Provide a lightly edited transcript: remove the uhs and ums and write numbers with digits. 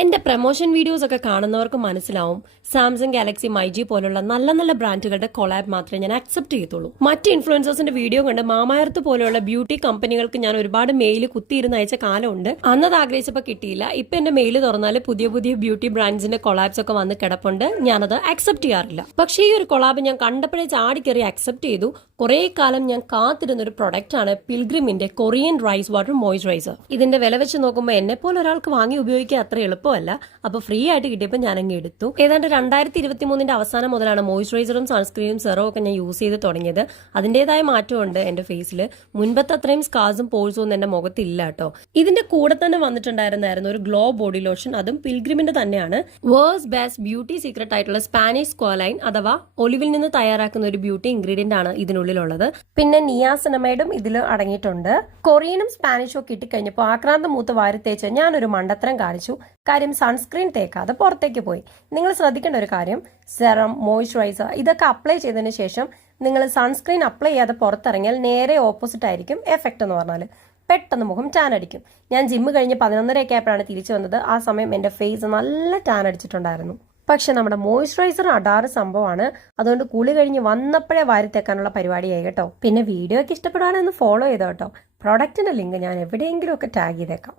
എന്റെ promotion videos ഒക്കെ കാണുന്നവർക്ക് മനസ്സിലാവും സാംസങ് ഗാലക്സി മൈജി പോലുള്ള നല്ല നല്ല ബ്രാൻഡുകളുടെ കൊളാബ് മാത്രമേ ഞാൻ അക്സെപ്റ്റ് ചെയ്യത്തുള്ളൂ. മറ്റ് ഇൻഫ്ലുവൻസേഴ്സിന്റെ വീഡിയോ കണ്ട് മാമായർത്ത് പോലെയുള്ള ബ്യൂട്ടി കമ്പനികൾക്ക് ഞാൻ ഒരുപാട് മെയിൽ കുത്തിയിരുന്ന് അയച്ച കാലമുണ്ട്. അന്നത് ആഗ്രഹിച്ചപ്പോൾ കിട്ടിയില്ല. ഇപ്പൊ എന്റെ മെയിൽ തുറന്നാൽ പുതിയ പുതിയ ബ്യൂട്ടി ബ്രാൻഡ്സിന്റെ കൊളാബ്സ് ഒക്കെ വന്ന് കിടപ്പുണ്ട്. ഞാനത് അക്സെപ്റ്റ് ചെയ്യാറില്ല. പക്ഷേ ഈ ഒരു കൊളാബ് ഞാൻ കണ്ടപ്പോഴേ ചാടിക്കേറി അക്സെപ്റ്റ് ചെയ്തു. കുറെ കാലം ഞാൻ കാത്തിരുന്ന ഒരു പ്രൊഡക്റ്റ് ആണ് പിൽഗ്രിമിന്റെ കൊറിയൻ റൈസ് വാട്ടർ മോയ്സ്ചറൈസർ. ഇതിന്റെ വില വെച്ച് നോക്കുമ്പോൾ എന്നെ പോലെ ഒരാൾക്ക് വാങ്ങി ഉപയോഗിക്കാൻ അത്ര എളുപ്പമല്ല. അപ്പൊ ഫ്രീ ആയിട്ട് കിട്ടിയപ്പോൾ ഞാൻ അങ്ങ് എടുത്തു. ഏതാണ്ട് 2023 അവസാനം മുതലാണ് മോയ്സ്ചറൈസറും സൺസ്ക്രീനും സെറവും ഒക്കെ ഞാൻ യൂസ് ചെയ്ത് തുടങ്ങിയത്. അതിന്റേതായ മാറ്റമുണ്ട് എന്റെ ഫേസിൽ. മുൻപത്തെ അത്രയും സ്കാർസും പോഴ്സും ഒന്നും എന്റെ മുഖത്തില്ല കേട്ടോ. ഇതിന്റെ കൂടെ തന്നെ വന്നിട്ടുണ്ടായിരുന്നായിരുന്നു ഒരു ഗ്ലോ ബോഡി ലോഷൻ. അതും പിൽഗ്രിമിന്റെ തന്നെയാണ്. വേൾഡ്സ് ബെസ്റ്റ് ബ്യൂട്ടി സീക്രട്ട് ആയിട്ടുള്ള സ്പാനിഷ് സ്ക്വലൈൻ അഥവാ ഒലിവിൽ നിന്ന് തയ്യാറാക്കുന്ന ഒരു ബ്യൂട്ടി ഇൻഗ്രീഡിയന്റ് ആണ് ഇതിനുള്ളിലുള്ളത്. പിന്നെ നിയാസിനമൈഡും ഇതിൽ അടങ്ങിയിട്ടുണ്ട്. കൊറിയനും സ്പാനിഷും ഒക്കെ ഇട്ടിക്കഴിഞ്ഞപ്പോൾ ആക്രാന്തം മൂത്ത് വാരി തേച്ച് ഞാനൊരു മണ്ടത്തരം കാണിച്ചു. കാര്യം സൺസ്ക്രീൻ തേക്കാതെ പുറത്തേക്ക് പോയി. നിങ്ങൾ ശ്രദ്ധിക്കേണ്ട ഒരു കാര്യം, സെറം, മോയ്സ്ചറൈസർ ഇതൊക്കെ അപ്ലൈ ചെയ്തതിന് ശേഷം നിങ്ങൾ സൺസ്ക്രീൻ അപ്ലൈ ചെയ്യാതെ പുറത്തിറങ്ങിയാൽ നേരെ ഓപ്പോസിറ്റ് ആയിരിക്കും എഫക്റ്റ് എന്ന് പറഞ്ഞാൽ. പെട്ടെന്ന് മുഖം ടാൻ അടിക്കും. ഞാൻ ജിമ്മ് കഴിഞ്ഞ് 11:30 ആയപ്പോഴാണ് തിരിച്ചു വന്നത്. ആ സമയം എന്റെ ഫേസ് നല്ല ടാൻ അടിച്ചിട്ടുണ്ടായിരുന്നു. പക്ഷെ നമ്മുടെ മോയ്സ്ചറൈസർ അടാറ് സംഭവമാണ്. അതുകൊണ്ട് കുളി കഴിഞ്ഞ് വന്നപ്പോഴേ വാരിത്തേക്കാനുള്ള പരിപാടിയായി കേട്ടോ. പിന്നെ വീഡിയോ ഒക്കെ ഇഷ്ടപ്പെടുവാണെങ്കിൽ ഒന്ന് ഫോളോ ചെയ്തോ കേട്ടോ. പ്രോഡക്റ്റിന്റെ ലിങ്ക് ഞാൻ എവിടെയെങ്കിലും ഒക്കെ ടാഗ് ചെയ്തേക്കാം.